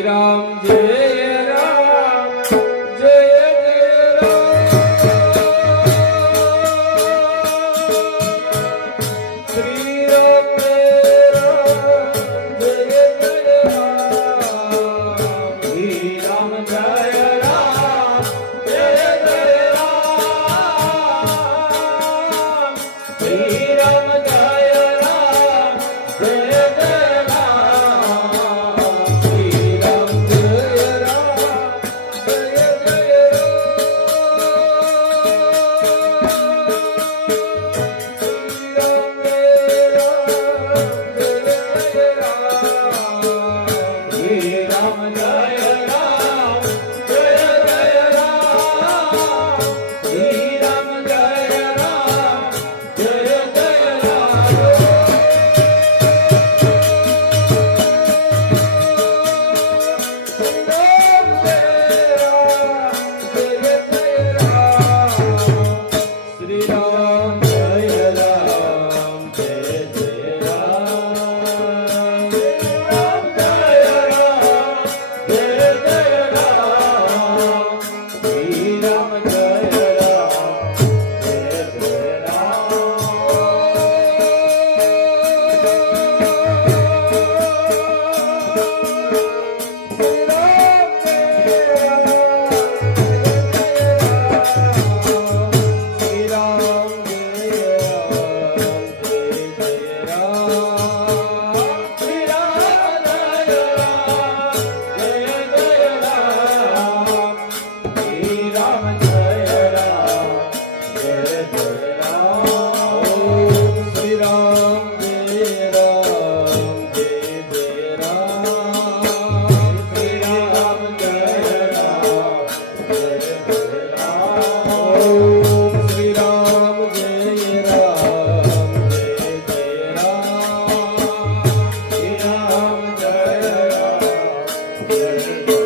Ram Jai Oh! Música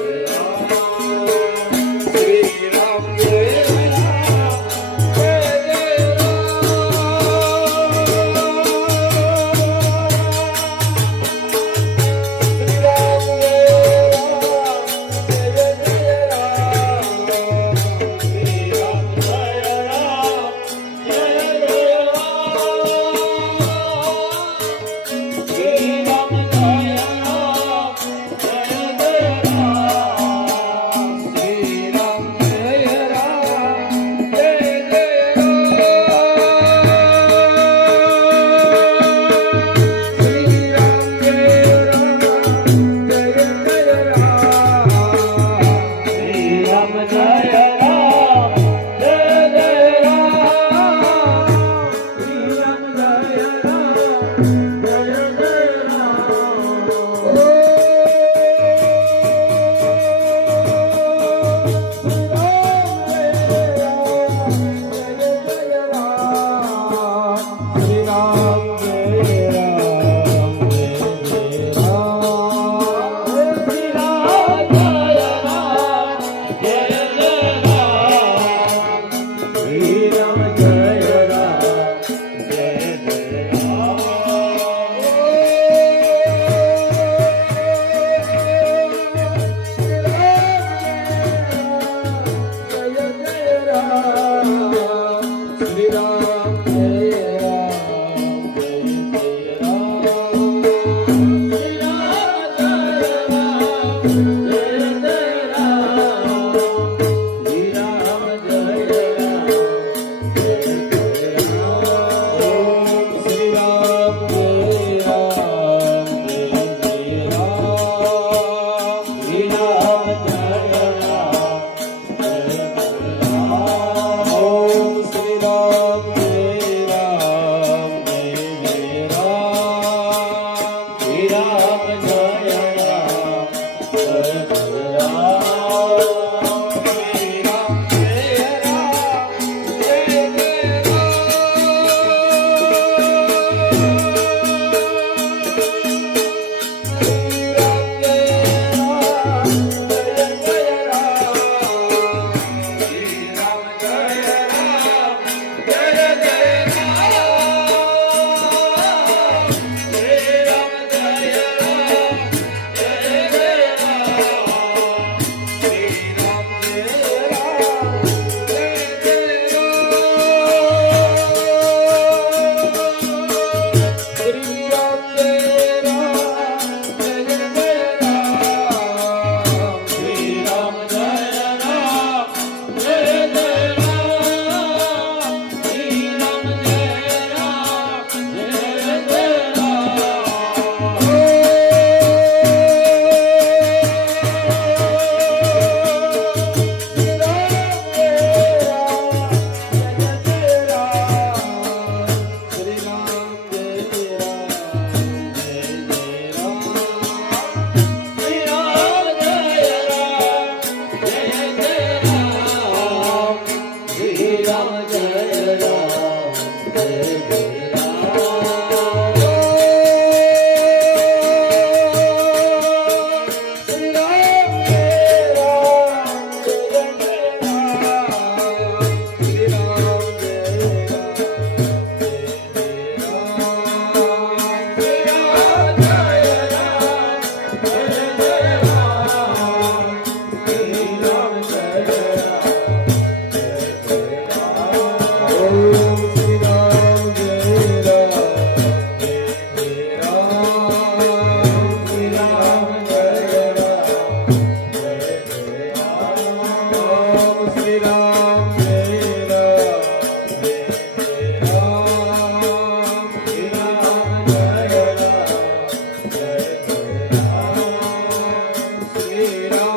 you know?